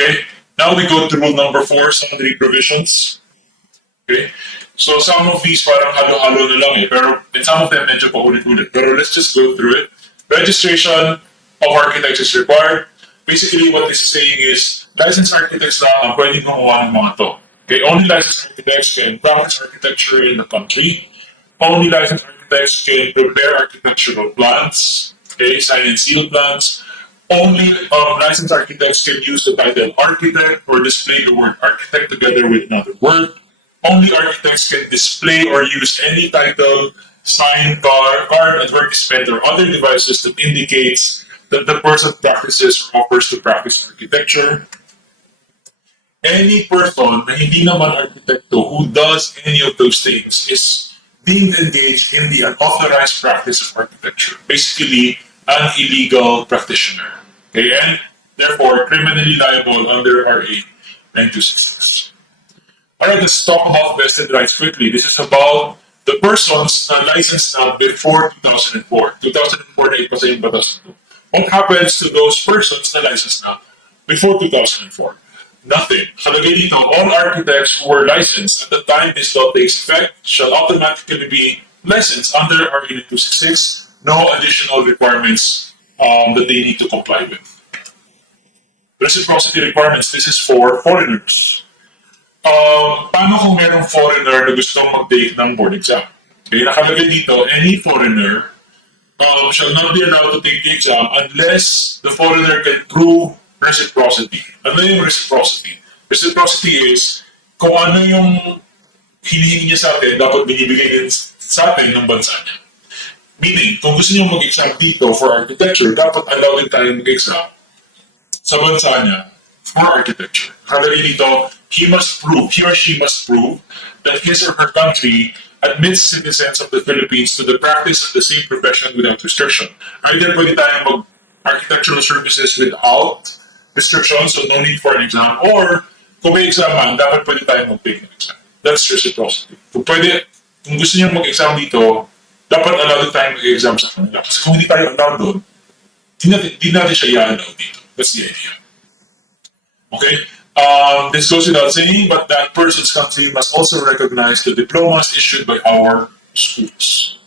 Okay, now we go to rule number 4, sundry provisions. Okay, so some of these parang halo-halo na lang pero and some of them medyo paulit-ulit. Pero let's just go through it. Registration of architects is required. Basically, what this is saying is licensed architects lang ang pwedeng gumawa ng mga to. Okay, only licensed architects can practice architecture in the country. Only licensed architects can prepare architectural plans. Okay, sign and seal plans. Only licensed architects can use the title architect or display the word architect together with another word. Only architects can display or use any title, sign, card, advertisement, or other devices that indicates that the person practices or offers to practice architecture. Any person na hindi naman arkitekto who does any of those things is deemed engaged in the unauthorized practice of architecture. Basically, an illegal practitioner. Okay, and therefore criminally liable under RA 9266. Alright, let's talk about vested rights quickly. This is about the persons na licensed na before 2004. 2004 na ipasa yung batas. What happens to those persons na licensed na before 2004? Nothing. Kalagay dito, all architects who were licensed at the time this law takes effect shall automatically be licensed under RA 9266. No additional requirements that they need to comply with. Reciprocity requirements, this is for foreigners. Paano kung merong foreigner na gustong mag-take ng board exam? Okay, nakalagay dito, any foreigner shall not be allowed to take the exam unless the foreigner can prove reciprocity. Ano yung reciprocity? Reciprocity is kung ano yung hinihingi niya sa atin, dapat binibigay niya sa atin ng bansa niya. Meaning, kung gusto niyo mag-exam dito for architecture, dapat allowin tayo mag-exam sa bansa niya for architecture. Nakalagay dito, he or she must prove that his or her country admits citizens of the Philippines to the practice of the same profession without restriction. Either pwede tayong mag-architectural services without restriction, so no need for an exam, or kung may exam man, dapat pwede tayong mag-take ng exam. That's reciprocity. Kung gusto niyo mag-exam dito, dapat allowed tayong mag-exam sa kanila. Kasi kung hindi tayo allowed doon, di natin siya i-allow dito. That's the idea. Okay? This goes without saying, but that person's country must also recognize the diplomas issued by our schools.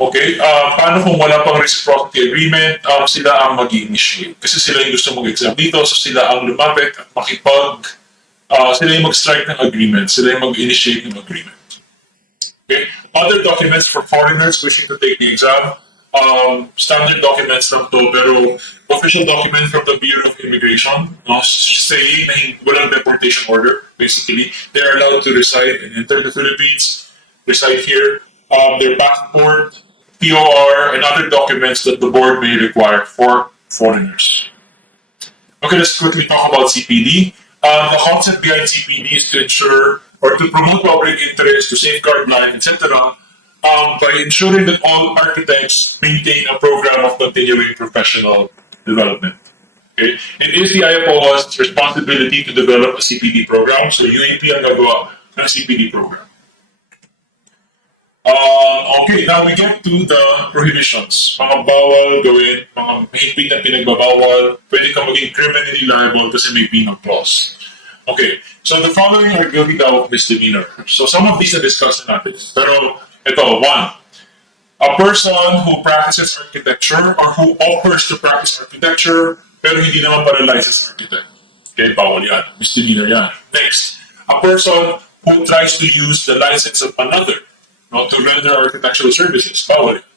Okay, paano kung wala pang reciprocity agreement, sila ang mag-initiate. Kasi sila yung gusto mag-exam dito, so sila ang lumapit at sila yung mag-strike ng agreement, sila yung mag-initiate ng agreement. Okay, other documents for foreigners wishing to take the exam, standard documents lang to, pero official documents from the Bureau of Immigration, saying na walang deportation order, basically. They're allowed to reside and enter the Philippines, reside here, their passport, POR, and other documents that the board may require for foreigners. Okay, let's quickly talk about CPD. The concept behind CPD is to ensure or to promote public interest, to safeguard life, etc., by ensuring that all architects maintain a program of continuing professional development. Okay? It is the IAPOA's responsibility to develop a CPD program, so UAP ang gagawa ng CPD program. Okay, now we get to the prohibitions. Mga bawal gawin, mga mahigpit na pinagbabawal, pwede ka maging criminally liable kasi may penal clause. Okay, so the following are guilty daw of misdemeanor. So some of these na-discuss natin. Pero ito, 1. A person who practices architecture or who offers to practice architecture pero hindi naman pala licensed architect. Okay, bawal yan. Misdemeanor yan. Next, a person who tries to use the license of another to render architectural services. Bawal yan.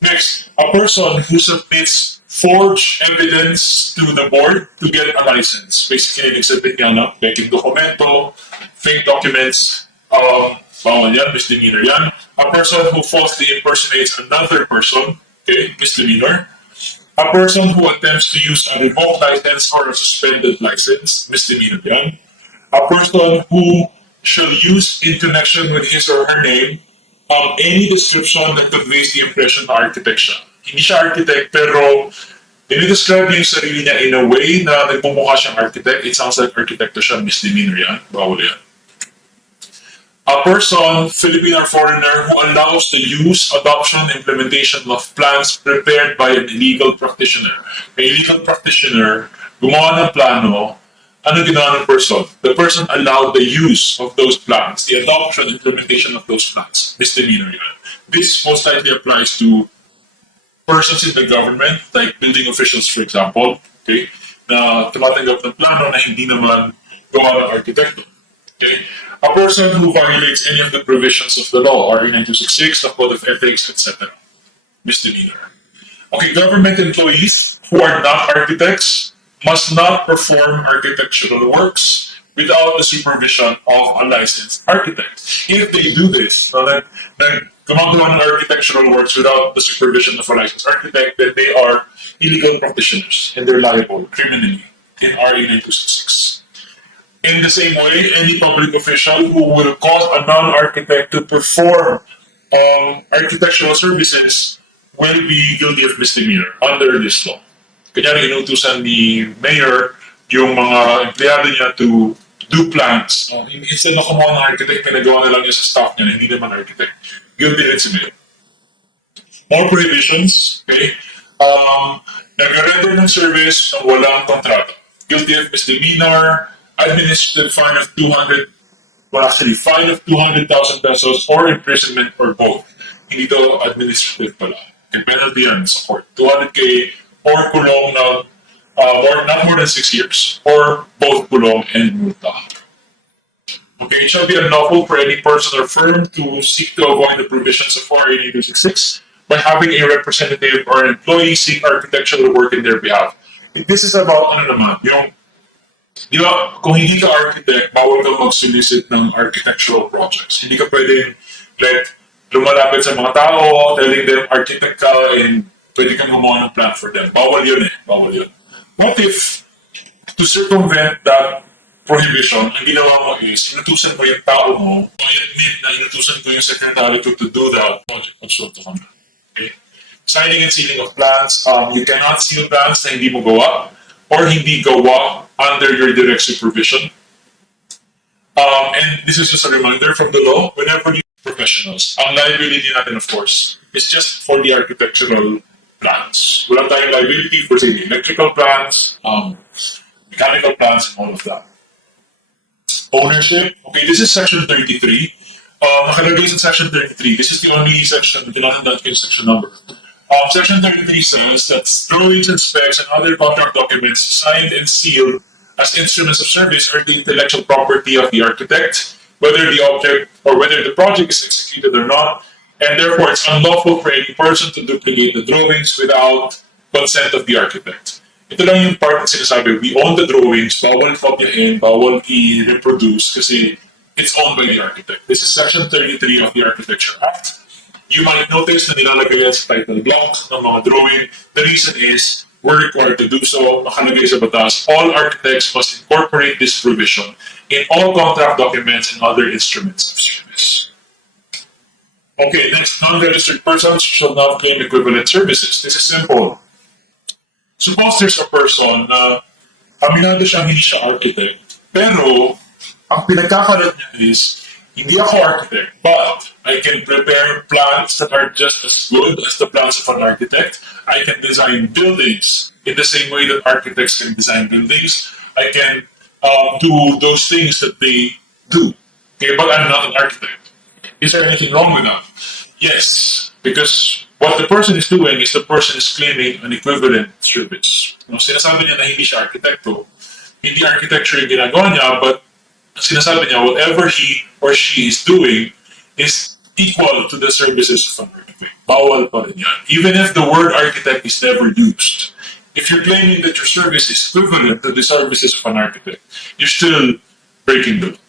Next, a person who submits forged evidence to the board to get a license. Basically, nagsabit niya na fake dokumento, fake documents, bawal yan, misdemeanor yan. A person who falsely impersonates another person, okay, misdemeanor. A person who attempts to use a revoked license or a suspended license, misdemeanor yan. A person who shall use in connection with his or her name any description that conveys the impression na architect siya. Hindi siya architect, pero dinidescribe niya yung sarili niya in a way na nagmumukha siyang architect. It sounds like architect siya, misdemeanor yan, bawal yan. A person, Filipino or foreigner, who allows the use, adoption, implementation of plans prepared by an illegal practitioner. May illegal practitioner, gumawa ng plano, ano ginawa ng person? The person allowed the use of those plans, the adoption, implementation of those plans. Misdemeanor yun. This most likely applies to persons in the government, like building officials, for example, okay, na tumatanggap ng plano na hindi naman gawa ng arkitekto. Okay? A person who violates any of the provisions of the law, RA 9266, the Code of Ethics, etc. Misdemeanor. Okay, government employees who are not architects must not perform architectural works without the supervision of a licensed architect. If they do this, gumagawa ng architectural works without the supervision of a licensed architect, then they are illegal practitioners and they're liable criminally in RA 9266. In the same way, any public official who will cause a non-architect to perform architectural services will be guilty of misdemeanor under this law. Kanyari, inutusan ni Mayor yung mga empleyado niya to do plans. Instead na kumuha ng architect, pinagawa na lang niya sa staff niya na hindi naman architect. Guilty rin si Mayor. More prohibitions, okay? Nag-render ng service ng walang kontrata. Guilty of misdemeanor, administrative fine of 200,000 pesos or imprisonment or both. Hindi to administrative pala. And penalty yan sa court. 200K or kulong na not more than 6 years or both kulong and multa. Okay, it shall be unlawful for any person or firm to seek to avoid the provisions of RA 8266 by having a representative or an employee seek architectural work in their behalf. This is about ano naman, yung di ba, kung hindi ka architect, bawal ka mag-solicit ng architectural projects. Hindi ka pwedeng lumalapit sa mga tao, telling them architect ka, and pwede kang gumawa ng plan for them. Bawal yun eh. Bawal yun. What if, to circumvent that prohibition, ang ginawa mo is, inutusan mo yung tao mo, I admit na inutusan ko yung secretary to do that project consultant. Okay? Signing and sealing of plans, you cannot seal plans na hindi mo gawa, or hindi gawa under your direct supervision. And this is just a reminder from the law, whenever you professionals, ang liability natin, of course, is just for the architectural plans. Wala tayong liability for, say, the electrical plans, mechanical plans, and all of that. Ownership. Okay, this is section 33. Nakalagay sa section 33. This is the only section that cannot have that section number. Section 33 says that drawings and specs and other contract documents signed and sealed as instruments of service are the intellectual property of the architect, whether the object or whether the project is executed or not, and therefore it's unlawful for any person to duplicate the drawings without consent of the architect. Ito lang yung part na sinasabi, we own the drawings, bawal kopyahin, bawal i-reproduce kasi it's owned by the architect. This is section 33 of the Architecture Act. You might notice na nilalagay yan sa title block ng mga drawing. The reason is, we're required to do so. Nakalagay sa batas, all architects must incorporate this provision in all contract documents and other instruments of service. Okay, next, non-registered persons shall not claim equivalent services. This is simple. Suppose there's a person na aminado siya hindi siya architect, pero ang pinagkakalat niya is, hindi ako architect, but I can prepare plans that are just as good as the plans of an architect. I can design buildings in the same way that architects can design buildings. I can do those things that they do. Okay, but I'm not an architect. Is there anything wrong with that? Yes, because what the person is doing is the person is claiming an equivalent service. Sinasabi niya na hindi siya arkitekto. Hindi architecture yung ginagawa niya, but sinasabi niya, whatever he or she is doing is equal to the services of an architect. Bawal pa rin yan. Even if the word architect is never used. If you're claiming that your service is equivalent to the services of an architect, you're still breaking the law.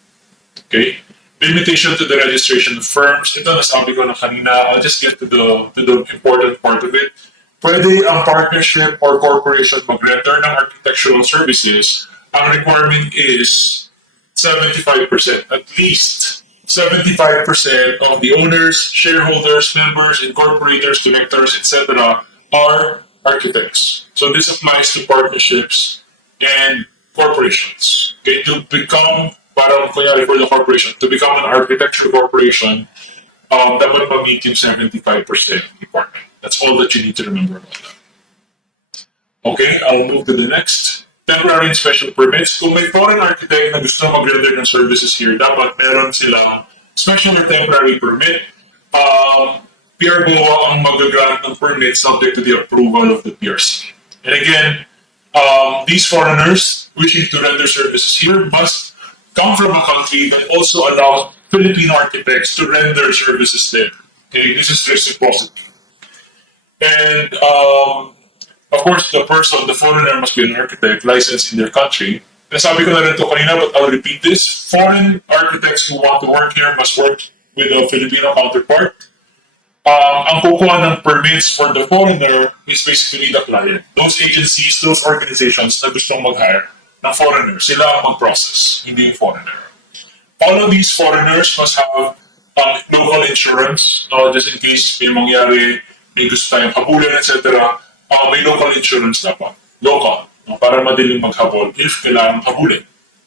Okay? Limitation to the registration of firms. Ito nasabi ko na kanina. I'll just get to the important part of it. Pwede ang partnership or corporation mag-render ng architectural services. Ang requirement is 75%, at least 75% of the owners, shareholders, members, incorporators, directors, etc. are architects. So this applies to partnerships and corporations. Okay, to become Parang kunyari for the corporation, to become an architecture corporation, dapat ma-meet yung 75% requirement. That's all that you need to remember about that. Okay, I'll move to the next. Temporary and special permits. Kung may foreign architect na gusto mag-render ng services here, dapat meron silang special or temporary permit. PRBO ang mag-grant ng permit subject to the approval of the PRC. And again, these foreigners wishing to render services here must come from a country that also allows Filipino architects to render services there. Okay, this is reciprocity. And of course, the foreigner must be an architect licensed in their country. Nasabi ko na rin ito kanina, but I'll repeat this. Foreign architects who want to work here must work with a Filipino counterpart. Ang kukuha ng permits for the foreigner is basically the client. Those agencies, those organizations na gustong mag-hire ng foreigner, sila ang mag-process, hindi yung foreigner. All of these foreigners must have local insurance, just in case may mangyari, may gusto tayong habulin, etc. May local insurance dapat. Local. Para madaling maghabol if kailangan habulin.